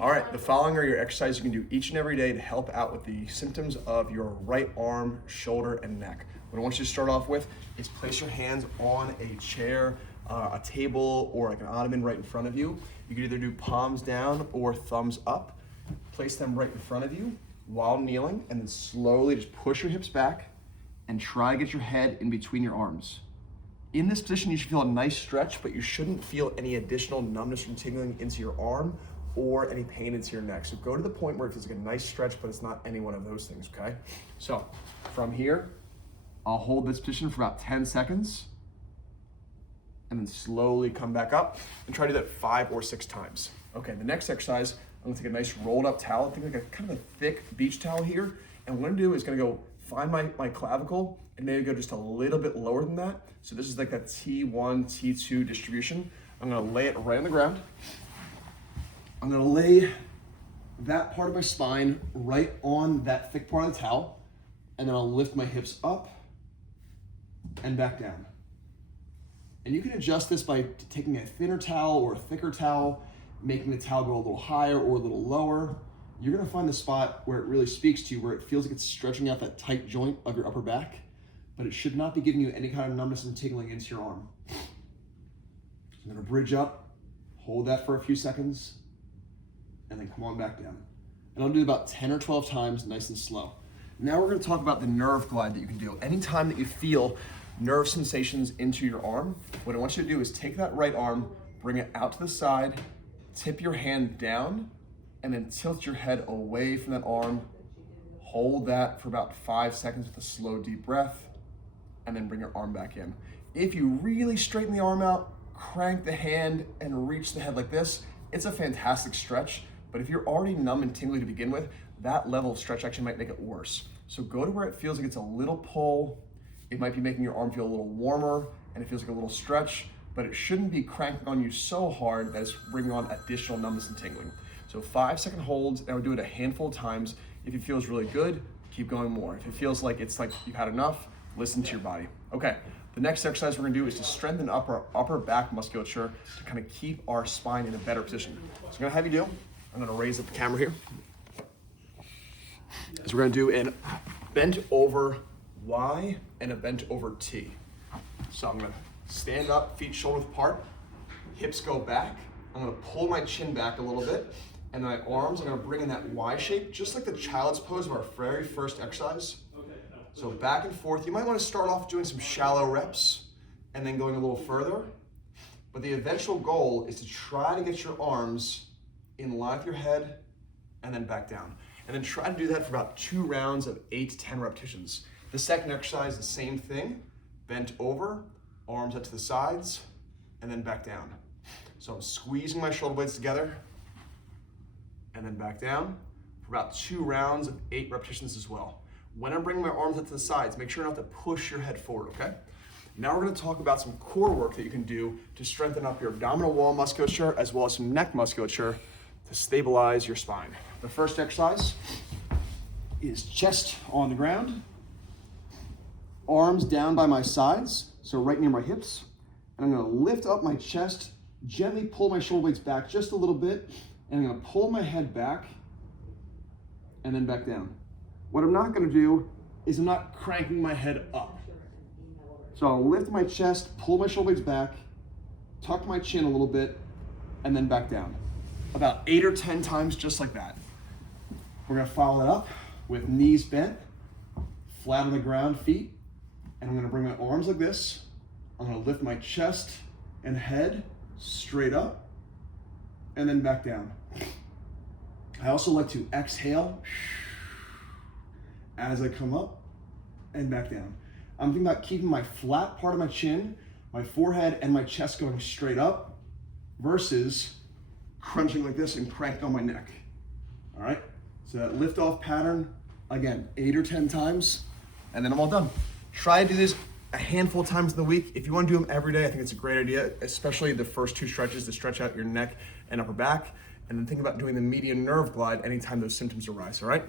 All right, the following are your exercises you can do each and every day to help out with the symptoms of your right arm, shoulder, and neck. What I want you to start off with is place your hands on a chair, a table, or like an ottoman right in front of you. You can either do palms down or thumbs up. Place them right in front of you while kneeling, and then slowly just push your hips back and try to get your head in between your arms. In this position, you should feel a nice stretch, but you shouldn't feel any additional numbness from tingling into your arm or any pain into your neck. So go to the point where it feels like a nice stretch, but it's not any one of those things, okay? So from here, I'll hold this position for about 10 seconds and then slowly come back up and try to do that 5 or 6 times. Okay, the next exercise, I'm gonna take a nice rolled up towel, think like a kind of a thick beach towel here, and what I'm gonna do is gonna go find my clavicle and maybe go just a little bit lower than that. So this is like that T1, T2 distribution. I'm gonna lay it right on the ground. I'm gonna lay that part of my spine right on that thick part of the towel, and then I'll lift my hips up and back down. And you can adjust this by taking a thinner towel or a thicker towel, making the towel go a little higher or a little lower. You're gonna find the spot where it really speaks to you, where it feels like it's stretching out that tight joint of your upper back, but it should not be giving you any kind of numbness and tingling into your arm. I'm gonna bridge up, hold that for a few seconds, and then come on back down. And I'll do it about 10 or 12 times, nice and slow. Now we're gonna talk about the nerve glide that you can do. Anytime that you feel nerve sensations into your arm, what I want you to do is take that right arm, bring it out to the side, tip your hand down, and then tilt your head away from that arm. Hold that for about 5 seconds with a slow, deep breath, and then bring your arm back in. If you really straighten the arm out, crank the hand and reach the head like this, it's a fantastic stretch. But if you're already numb and tingly to begin with, that level of stretch actually might make it worse. So go to where it feels like it's a little pull. It might be making your arm feel a little warmer and it feels like a little stretch, but it shouldn't be cranking on you so hard that it's bringing on additional numbness and tingling. So 5-second holds, and I would do it a handful of times. If it feels really good, keep going more. If it feels like it's like you've had enough, listen to your body. Okay, the next exercise we're gonna do is to strengthen upper back musculature to kind of keep our spine in a better position. So I'm gonna have you do, I'm gonna raise up the camera here. So we're gonna do a bent over Y and a bent over T. So I'm gonna stand up, feet shoulder width apart, hips go back. I'm gonna pull my chin back a little bit, and my arms, I'm gonna bring in that Y shape, just like the child's pose of our very first exercise. So back and forth. You might wanna start off doing some shallow reps and then going a little further. But the eventual goal is to try to get your arms in line with your head and then back down. And then try to do that for about 2 rounds of 8 to 10 repetitions. The second exercise, the same thing, bent over, arms up to the sides, and then back down. So I'm squeezing my shoulder blades together and then back down for about 2 rounds of 8 repetitions as well. When I'm bringing my arms up to the sides, make sure not to push your head forward, okay? Now we're gonna talk about some core work that you can do to strengthen up your abdominal wall musculature as well as some neck musculature to stabilize your spine. The first exercise is chest on the ground, arms down by my sides, so right near my hips, and I'm gonna lift up my chest, gently pull my shoulder blades back just a little bit, and I'm gonna pull my head back and then back down. What I'm not gonna do is I'm not cranking my head up. So I'll lift my chest, pull my shoulder blades back, tuck my chin a little bit, and then back down. About 8 or 10 times just like that. We're gonna follow it up with knees bent, flat on the ground, feet, and I'm gonna bring my arms like this. I'm gonna lift my chest and head straight up, and then back down. I also like to exhale as I come up and back down. I'm thinking about keeping my flat part of my chin, my forehead, and my chest going straight up versus crunching like this and cranking on my neck. All right, so that lift off pattern, again, 8 or 10 times, and then I'm all done. Try to do this a handful of times in the week. If you want to do them every day, I think it's a great idea, especially the first 2 stretches to stretch out your neck and upper back, and then think about doing the median nerve glide anytime those symptoms arise, all right?